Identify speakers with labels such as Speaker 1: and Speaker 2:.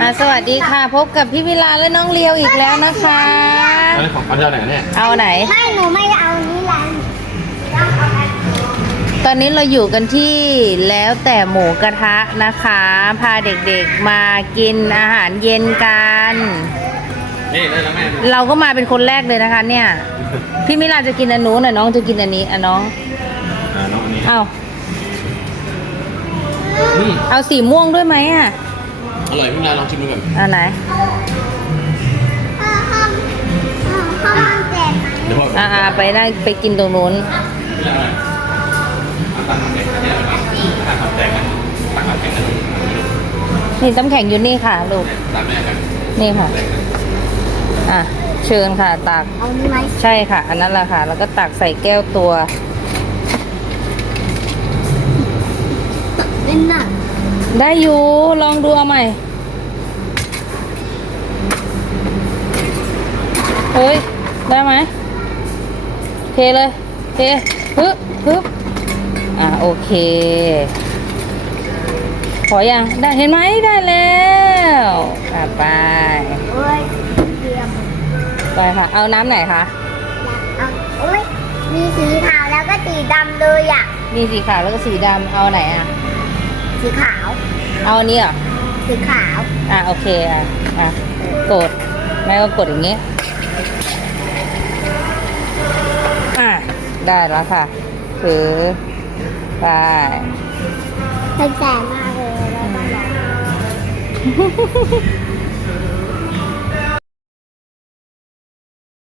Speaker 1: อะสวัสดีค่ะพบกับพี่วิลาและน้องเลียวอีกแล้วนะคะ
Speaker 2: อันนี้ของอันเดียวไหนเนี่ย
Speaker 1: เอาไหน
Speaker 3: ไม่หนูไม่เอานี่ร้าน
Speaker 1: ตอนนี้เราอยู่กันที่แล้วแต่หมูกระทะนะคะ พาเด็กๆมากินอาหารเย็นกัน
Speaker 2: นี่ได้แล้วแม่
Speaker 1: เราก็มาเป็นคนแรกเลยนะคะ เนี่ย พี่มิลาจะกินอันนู้นน่ะน้องจะกินอันนี้อะน้อง
Speaker 2: อ่าน้องอันนี้
Speaker 1: เอา
Speaker 2: อืม
Speaker 1: เอาสีม่วงด้วยไหมอะ
Speaker 2: อร่อยพี่นาลองชิมดูก่อน
Speaker 1: เอาไหน
Speaker 3: ห้องห้องห้องแจก
Speaker 2: เดี๋ยวพ่อ
Speaker 1: อ่าอ่าไปได้ไปกินตรงนู้น
Speaker 2: พี่นาเอาตังค์มาแบ่งกันเนี่ยตังค์มาแบ่งกันตังค์มาแบ่งกัน
Speaker 1: นี่น้ำแข็งอยู่นี่ค่ะลูก
Speaker 2: ตามแม่กัน
Speaker 1: นี่ค่ะอะ เชิญค่ะ ตัก
Speaker 3: เอานี่ไหม
Speaker 1: ใช่ค่ะ อันนั้นแหละค่ะ แล้วก็ตักใส่แก้วตัว
Speaker 3: เป็นหนัก
Speaker 1: ได้อยู่ ลองดูเอาใหม่ เฮ้ย ได้ไหม เทเลย เทฮึบฮึบอะโอเคขอยัง ได้เห็นไหม ได้แล้วอะไป
Speaker 3: โอ้ยเดียม
Speaker 1: ไปค่ะ เอาน้ำไหนคะ
Speaker 3: อยากเอาโอ้ยมีสีขาวแล้วก็สีดำเลยอะ
Speaker 1: มีสีขาวแล้วก็สีดำ เอาไหนอะ
Speaker 3: สีขาว
Speaker 1: เอาอันนี้เหรอ
Speaker 3: สีขาว
Speaker 1: อะโอเคอะอะกดแม่ก็กดอย่างงี้ อะได้แล้วค่ะถือไป
Speaker 3: เป็นแสบมากเลยแล้วก็ร้อน